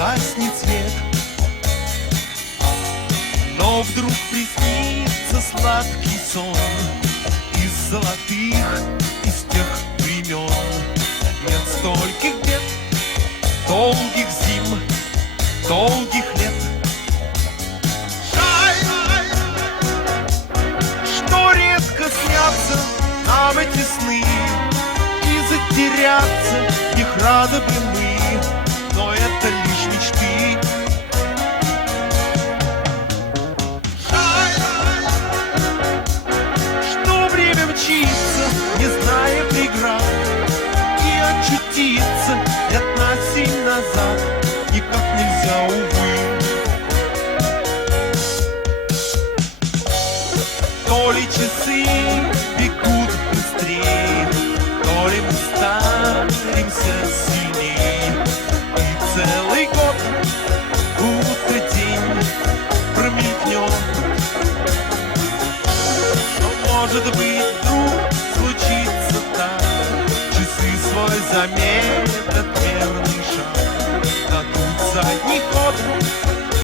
гаснет свет. Но вдруг приснится сладкий сон из золотых, из тех времен. Нет стольких бед, долгих зим, долгих лет. Жаль, что редко снятся нам эти сны, и затеряться в них рады бы мы, но это лишь мечты. Жаль, что время мчится, не зная преград, и очутиться лет на 7 назад никак нельзя, увы. То ли часы бегут быстрее, то ли мы старимся сильней, и целый год будто день промелькнет. Но может быть вдруг случится так, часы свой заметят, верный шаг дадут задний ход.